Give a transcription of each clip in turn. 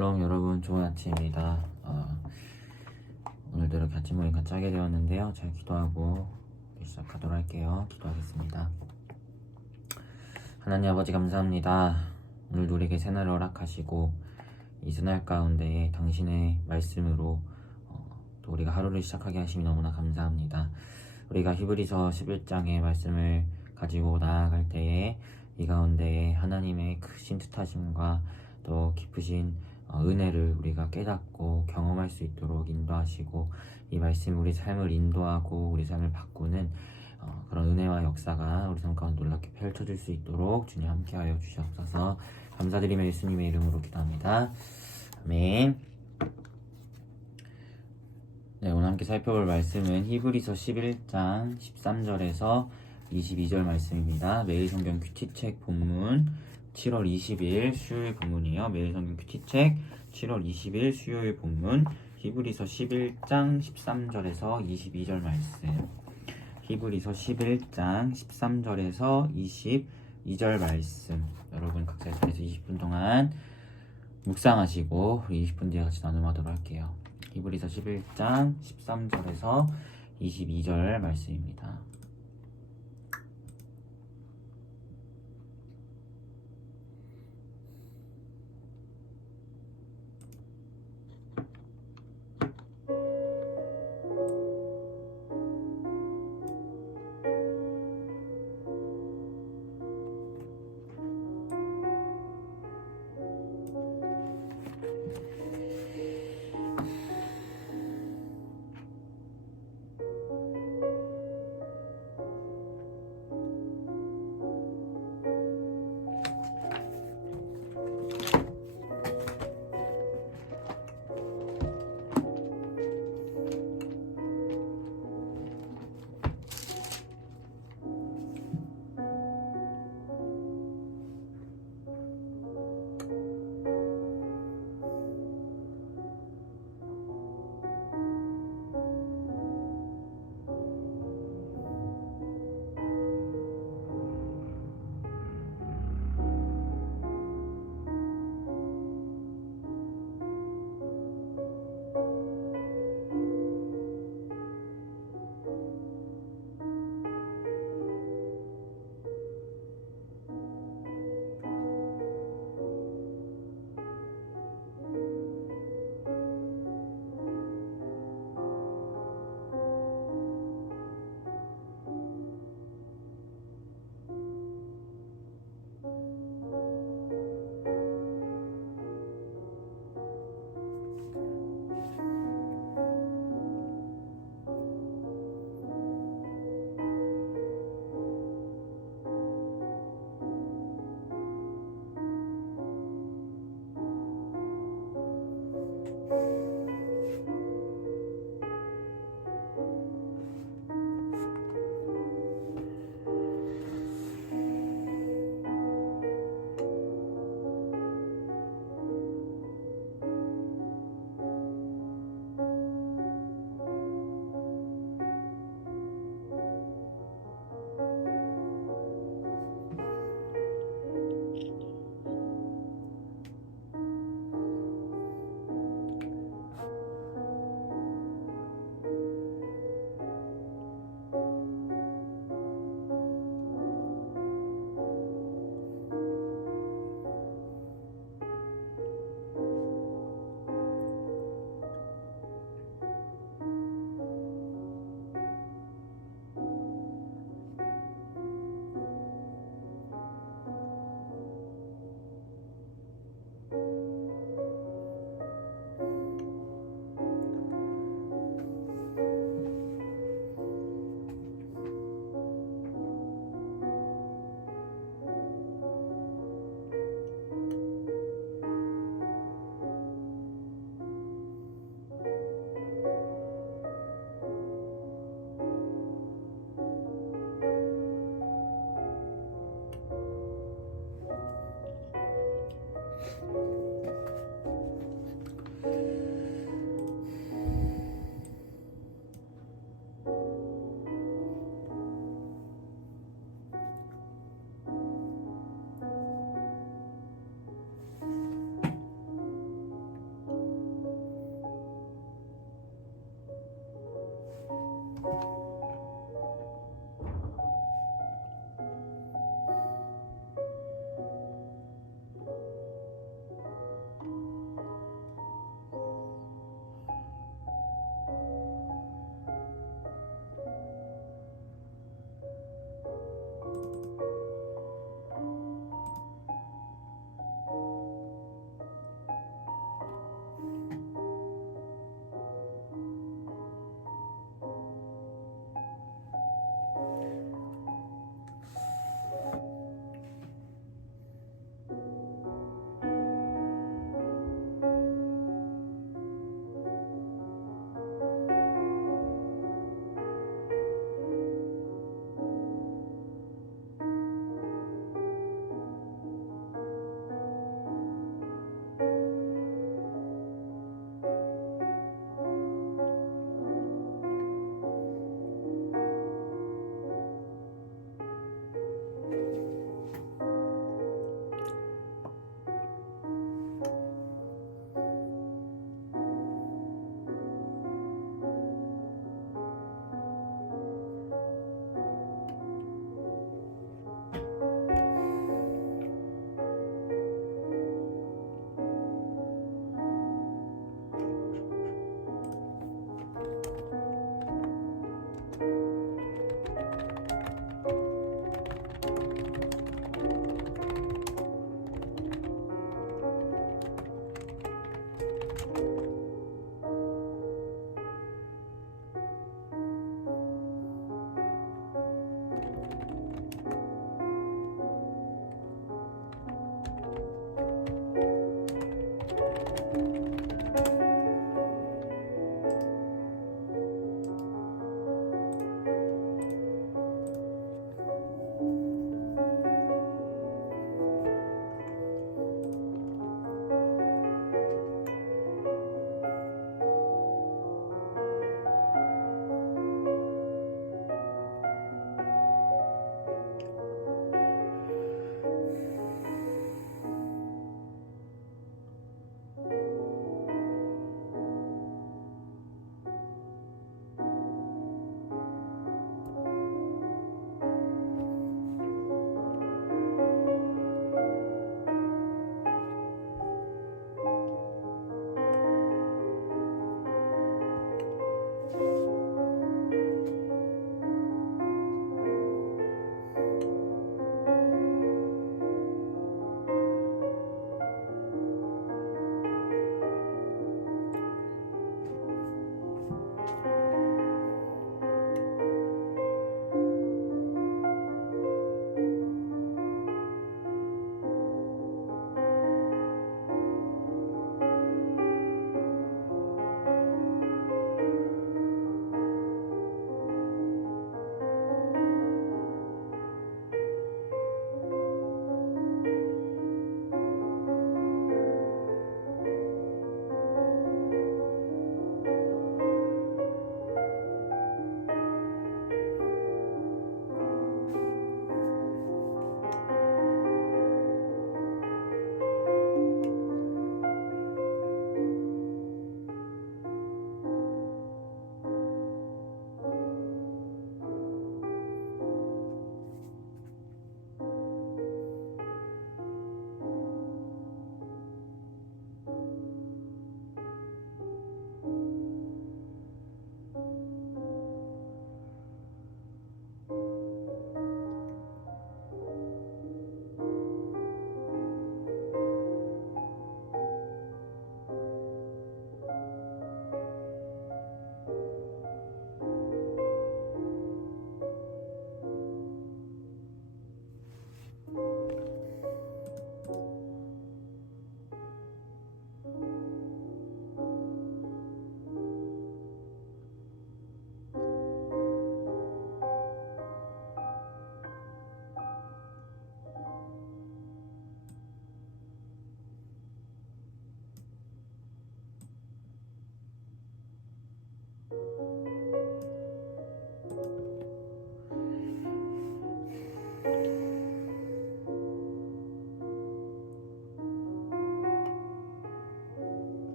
샬롬 여러분, 좋은 아침입니다. 오늘도 이렇게 아침 모임 같이 하게 되었는데요. 잘 기도하고 시작하도록 할게요. 기도하겠습니다. 하나님 아버지 감사합니다. 오늘도 우리에게 새날을 허락하시고 이 새날 가운데 당신의 말씀으로 또 우리가 하루를 시작하게 하심이 너무나 감사합니다. 우리가 히브리서 11장의 말씀을 가지고 나아갈 때에 이 가운데에 하나님의 크신 뜻하심과 또 깊으신 은혜를 우리가 깨닫고 경험할 수 있도록 인도하시고 이 말씀이 우리 삶을 인도하고 우리 삶을 바꾸는 그런 은혜와 역사가 우리 삶 가운데 놀랍게 펼쳐질 수 있도록 주님 함께하여 주시옵소서. 감사드리며 예수님의 이름으로 기도합니다. 아멘. 네, 오늘 함께 살펴볼 말씀은 히브리서 11장 13절에서 22절 말씀입니다. 매일 성경 큐티책 본문 7월 20일 수요일 본문이에요. 매일 성경 큐티책 7월 20일 수요일 본문 히브리서 11장 13절에서 22절 말씀. 히브리서 11장 13절에서 22절 말씀. 여러분 각자의 자리에서 20분 동안 묵상하시고 20분 뒤에 같이 나눔하도록 할게요. 히브리서 11장 13절에서 22절 말씀입니다.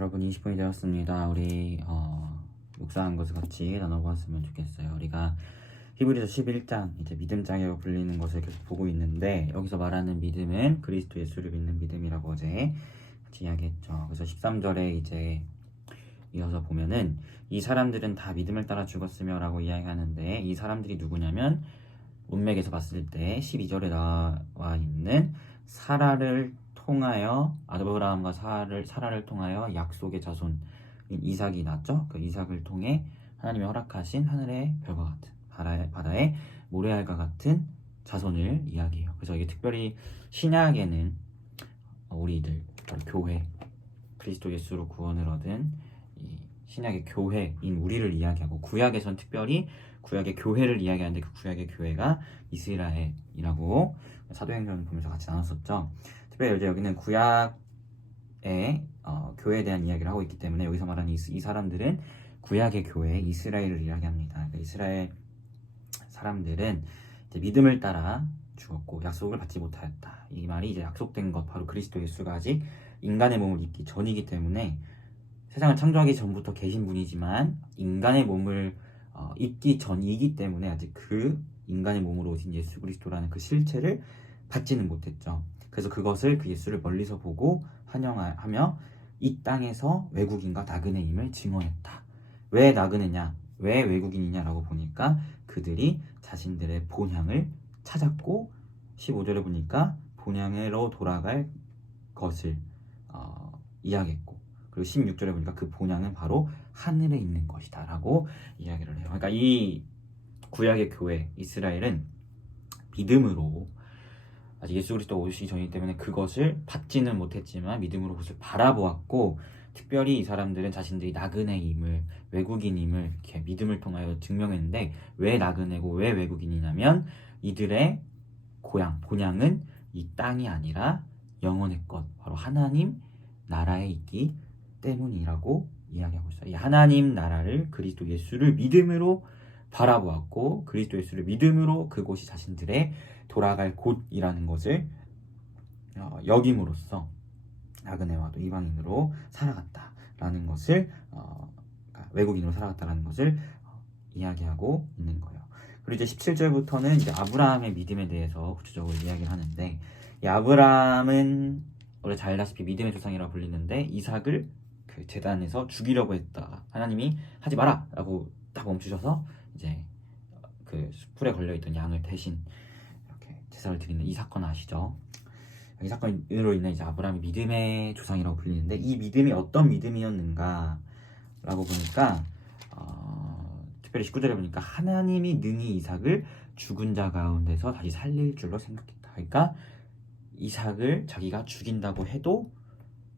여러분 20분이 되었습니다. 우리 묵상한 것을 같이 나눠보았으면 좋겠어요. 우리가 히브리서 11장 이제 믿음장이라고 불리는 것을 계속 보고 있는데, 여기서 말하는 믿음은 그리스도 예수를 믿는 믿음이라고 어제 같이 이야기했죠. 그래서 13절에 이제 이어서 보면은 이 사람들은 다 믿음을 따라 죽었으며 라고 이야기하는데, 이 사람들이 누구냐면 문맥에서 봤을 때 12절에 나와 있는 사라를 통하여, 아브라함과 사라를 통하여 약속의 자손 이삭이 났죠. 그 이삭을 통해 하나님이 허락하신 하늘의 별과 같은 바다의 모래알과 같은 자손을 이야기해요. 그래서 이게 특별히 신약에는 우리들 바로 교회, 그리스도 예수로 구원을 얻은 이 신약의 교회인 우리를 이야기하고, 구약에선 특별히 구약의 교회를 이야기하는데 그 구약의 교회가 이스라엘이라고 사도행전 보면서 같이 나눴었죠. 특별히 이제 여기는 구약의 교회에 대한 이야기를 하고 있기 때문에 여기서 말하는 이 사람들은 구약의 교회 이스라엘을 이야기합니다. 그러니까 이스라엘 사람들은 이제 믿음을 따라 죽었고 약속을 받지 못하였다. 이 말이 이제 약속된 것, 바로 그리스도 예수가 아직 인간의 몸을 입기 전이기 때문에, 세상을 창조하기 전부터 계신 분이지만 인간의 몸을 입기 전이기 때문에 아직 그 인간의 몸으로 오신 예수 그리스도라는 그 실체를 받지는 못했죠. 그래서 그것을, 그 예수를 멀리서 보고 환영하며 이 땅에서 외국인과 나그네임을 증언했다. 왜 나그네냐, 왜 외국인이냐라고 보니까 그들이 자신들의 본향을 찾았고, 15절에 보니까 본향으로 돌아갈 것을 이야기했고, 그리고 16절에 보니까 그 본향은 바로 하늘에 있는 것이다 라고 이야기를 해요. 그러니까 이 구약의 교회 이스라엘은 믿음으로, 아직 예수 그리스도 오시기 전이기 때문에 그것을 받지는 못했지만 믿음으로 그것을 바라보았고, 특별히 이 사람들은 자신들이 나그네임을, 외국인임을 이렇게 믿음을 통하여 증명했는데, 왜 나그네고 왜 외국인이냐면 이들의 고향, 본향은 이 땅이 아니라 영원의 것, 바로 하나님 나라에 있기 때문이라고 이야기하고 있어요. 이 하나님 나라를, 그리스도 예수를 믿음으로 바라보았고, 그리스도 예수를 믿음으로 그곳이 자신들의 돌아갈 곳이라는 것을 여김으로써 나그네와도 이방인으로 살아갔다라는 것을, 그러니까 외국인으로 살아갔다라는 것을 이야기하고 있는 거예요. 그리고 이제 17절부터는 이제 아브라함의 믿음에 대해서 구체적으로 이야기를 하는데, 이 아브라함은 원래 잘 알다시피 믿음의 조상이라고 불리는데, 이삭을 그 제단에서 죽이려고 했다. 하나님이 하지 마라 라고 딱 멈추셔서 이제 그 숯불에 걸려있던 양을 대신 이렇게 제사를 드리는 이 사건 아시죠? 이 사건으로 인해 이제 아브라함이 믿음의 조상이라고 불리는데, 이 믿음이 어떤 믿음이었는가 라고 보니까 특별히 19절에 보니까 하나님이 능히 이삭을 죽은 자 가운데서 다시 살릴 줄로 생각했다. 그러니까 이삭을 자기가 죽인다고 해도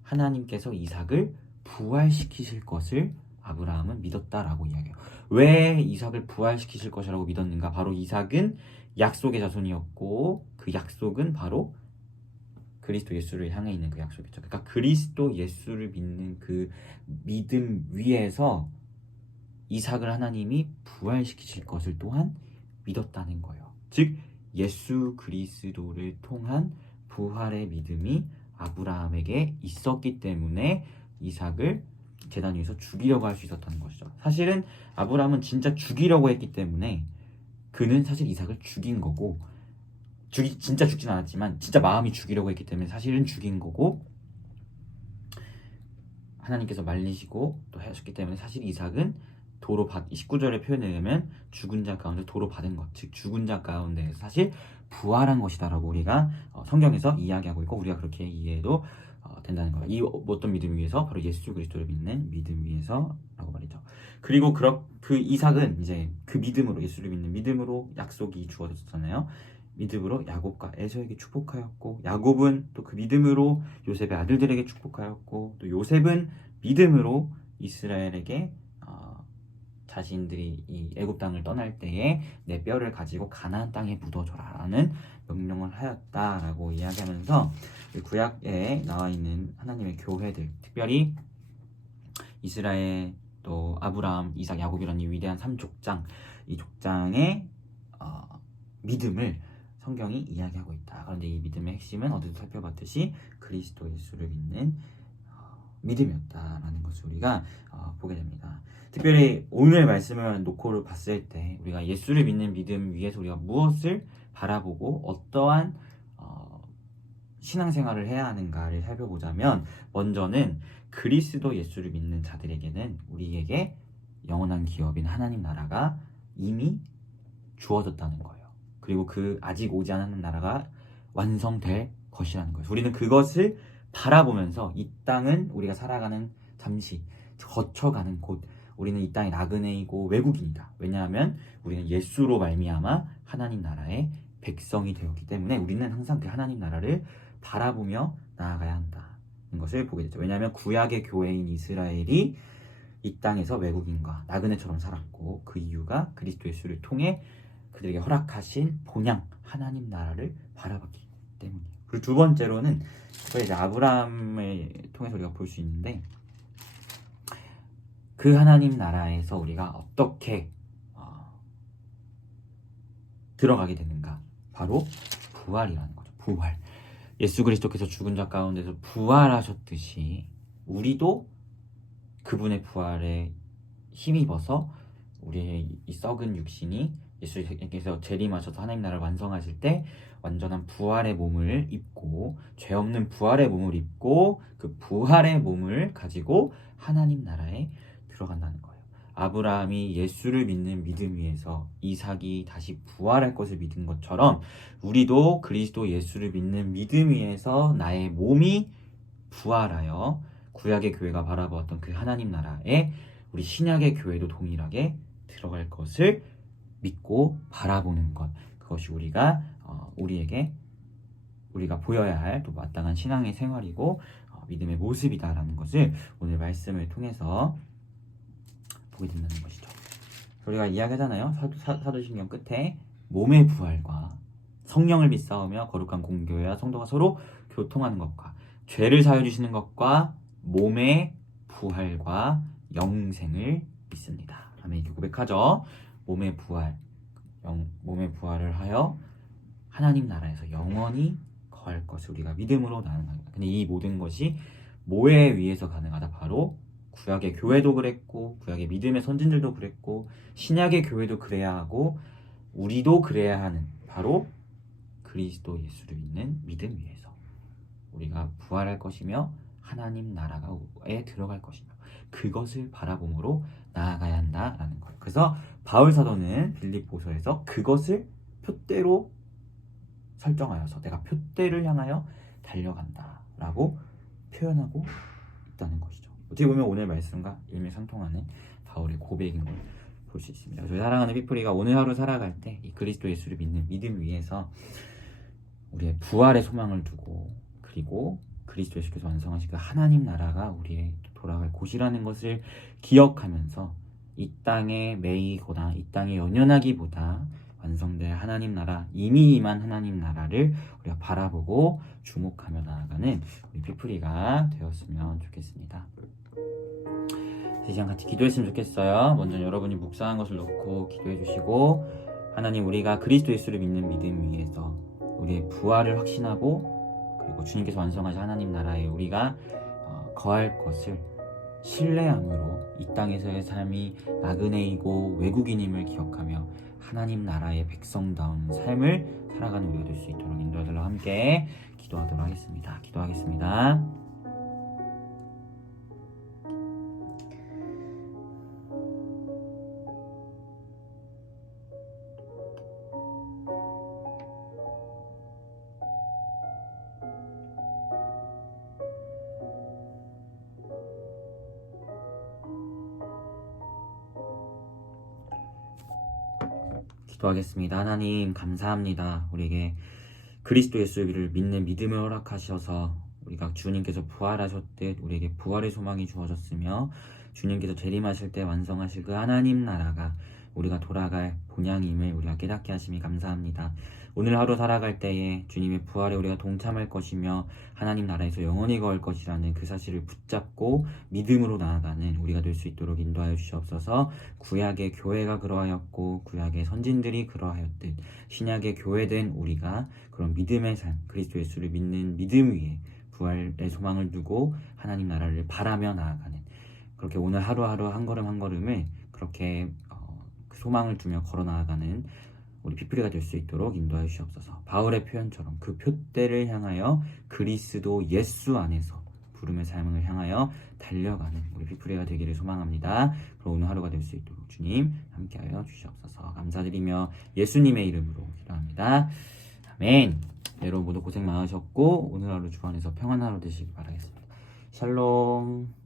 하나님께서 이삭을 부활시키실 것을 아브라함은 믿었다라고 이야기해요. 왜 이삭을 부활시키실 것이라고 믿었는가? 바로 이삭은 약속의 자손이었고, 그 약속은 바로 그리스도 예수를 향해 있는 그 약속이죠. 그러니까 그리스도 예수를 믿는 그 믿음 위에서 이삭을 하나님이 부활시키실 것을 또한 믿었다는 거예요. 즉 예수 그리스도를 통한 부활의 믿음이 아브라함에게 있었기 때문에 이삭을 제단 위에서 죽이려고 할 수 있었다는 것이죠. 사실은 아브라함은 진짜 죽이려고 했기 때문에 그는 사실 이삭을 죽인 거고, 진짜 죽진 않았지만 진짜 마음이 죽이려고 했기 때문에 사실은 죽인 거고, 하나님께서 말리시고 또 하셨기 때문에 사실 이삭은 19절의 표현에 의하면 죽은 자 가운데 도로 받은 것, 즉 죽은 자 가운데에서 사실 부활한 것이다라고 우리가 성경에서 이야기하고 있고, 우리가 그렇게 이해해도 된다는 거예요. 이 어떤 믿음 위에서? 바로 예수 그리스도를 믿는 믿음 위에서라고 말이죠. 그리고 그 이삭은 이제 그 믿음으로, 예수를 믿는 믿음으로 약속이 주어졌잖아요. 믿음으로 야곱과 에서에게 축복하였고, 야곱은 또 그 믿음으로 요셉의 아들들에게 축복하였고, 또 요셉은 믿음으로 이스라엘에게 자신들이 이 애굽 땅을 떠날 때에 내 뼈를 가지고 가나안 땅에 묻어줘라라는 명령을 하였다라고 이야기하면서, 구약에 나와 있는 하나님의 교회들, 특별히 이스라엘, 또 아브라함, 이삭, 야곱이라는 이 위대한 3족장, 이 족장의 믿음을 성경이 이야기하고 있다. 그런데 이 믿음의 핵심은 어제도 살펴봤듯이 그리스도 예수를 믿는 믿음이었다라는 것을 우리가 보게 됩니다. 특별히 오늘 말씀을 놓고 봤을 때 우리가 예수를 믿는 믿음 위에서 우리가 무엇을 바라보고 어떠한 신앙생활을 해야 하는가를 살펴보자면, 먼저는 그리스도 예수를 믿는 자들에게는 우리에게 영원한 기업인 하나님 나라가 이미 주어졌다는 거예요. 그리고 그 아직 오지 않은 나라가 완성될 것이라는 거예요. 우리는 그것을 바라보면서 이 땅은 우리가 살아가는 잠시 거쳐가는 곳, 우리는 이 땅의 나그네이고 외국인이다. 왜냐하면 우리는 예수로 말미암아 하나님 나라의 백성이 되었기 때문에 우리는 항상 그 하나님 나라를 바라보며 나아가야 한다는 것을 보게 되죠. 왜냐하면 구약의 교회인 이스라엘이 이 땅에서 외국인과 나그네처럼 살았고, 그 이유가 그리스도 예수를 통해 그들에게 허락하신 본향 하나님 나라를 바라봤기 때문이에요. 그리고 두 번째로는 이제 아브라함을 통해서 우리가 볼 수 있는데, 그 하나님 나라에서 우리가 어떻게 들어가게 되는가? 바로 부활이라는 거죠. 부활. 예수 그리스도께서 죽은 자 가운데서 부활하셨듯이 우리도 그분의 부활에 힘입어서 우리의 이 썩은 육신이 예수께서 재림하셔서 하나님 나라를 완성하실 때 완전한 부활의 몸을 입고, 죄 없는 부활의 몸을 입고, 그 부활의 몸을 가지고 하나님 나라에 들어간다는 거예요. 아브라함이 예수를 믿는 믿음 위에서 이삭이 다시 부활할 것을 믿은 것처럼 우리도 그리스도 예수를 믿는 믿음 위에서 나의 몸이 부활하여 구약의 교회가 바라보았던 그 하나님 나라에 우리 신약의 교회도 동일하게 들어갈 것을 믿고 바라보는 것, 그것이 우리가 보여야 할 또 마땅한 신앙의 생활이고 믿음의 모습이다라는 것을 오늘 말씀을 통해서 보게 된다는 것이죠. 우리가 이야기하잖아요. 사도신경 끝에 몸의 부활과 성령을 믿사오며 거룩한 공교회와 성도가 서로 교통하는 것과 죄를 사하여 주시는 것과 몸의 부활과 영생을 믿습니다. 아멘. 이렇게 고백하죠. 몸의 부활을 하여 하나님 나라에서 영원히 거할 것을 우리가 믿음으로 나아갑니다. 근데 이 모든 것이 뭐에 의해서 가능하다? 바로 구약의 교회도 그랬고, 구약의 믿음의 선진들도 그랬고, 신약의 교회도 그래야 하고, 우리도 그래야 하는 바로 그리스도 예수를 믿는 믿음 위에서 우리가 부활할 것이며 하나님 나라에 들어갈 것이며 그것을 바라봄으로 나아가야 한다라는 거예요. 그래서 바울 사도는 빌립보서에서 그것을 표대로 설정하여서 내가 표대를 향하여 달려간다라고 표현하고 있다는 것이죠. 어떻게 보면 오늘 말씀과 일맥상통하는 바울의 고백인 걸 볼 수 있습니다. 저희 사랑하는 피플이가 오늘 하루 살아갈 때 이 그리스도 예수를 믿는 믿음 위에서 우리의 부활의 소망을 두고, 그리고 그리스도 예수께서 완성하신 그 하나님 나라가 우리의 돌아갈 곳이라는 것을 기억하면서 이 땅에 매이거나 이 땅에 연연하기보다 완성될 하나님 나라, 이미 임한 하나님 나라를 우리가 바라보고 주목하며 나아가는 우리 피플이가 되었으면 좋겠습니다. 이 시간 같이 기도했으면 좋겠어요. 먼저 여러분이 묵상한 것을 놓고 기도해 주시고, 하나님, 우리가 그리스도 예수를 믿는 믿음 위에서 우리의 부활을 확신하고, 그리고 주님께서 완성하신 하나님 나라에 우리가 거할 것을 신뢰함으로 이 땅에서의 삶이 나그네이고 외국인임을 기억하며 하나님 나라의 백성다운 삶을 살아가는 우리가 될 수 있도록 인도하들과 함께 기도하도록 하겠습니다. 기도하겠습니다. 기도하겠습니다. 하나님, 감사합니다. 우리에게 그리스도 예수를 믿는 믿음을 허락하셔서 우리가 주님께서 부활하셨듯 우리에게 부활의 소망이 주어졌으며, 주님께서 재림하실 때 완성하실 그 하나님 나라가 우리가 돌아갈 본향임을 우리가 깨닫게 하심이 감사합니다. 오늘 하루 살아갈 때에 주님의 부활에 우리가 동참할 것이며 하나님 나라에서 영원히 거할 것이라는 그 사실을 붙잡고 믿음으로 나아가는 우리가 될 수 있도록 인도하여 주시옵소서. 구약의 교회가 그러하였고 구약의 선진들이 그러하였듯 신약의 교회된 우리가 그런 믿음의 삶, 그리스도 예수를 믿는 믿음 위에 부활의 소망을 두고 하나님 나라를 바라며 나아가는, 그렇게 오늘 하루하루 한 걸음 한 걸음을 그렇게 그 소망을 두며 걸어 나아가는 우리 피플리가 될 수 있도록 인도하여 주시옵소서. 바울의 표현처럼 그 표대를 향하여 그리스도 예수 안에서 부름의 삶을 향하여 달려가는 우리 피플리가 되기를 소망합니다. 그럼 오늘 하루가 될 수 있도록 주님 함께하여 주시옵소서. 감사드리며 예수님의 이름으로 기도합니다. 아멘. 여러분 모두 고생 많으셨고 오늘 하루 주 안에서 평안한 하루 되시기 바라겠습니다. 샬롬.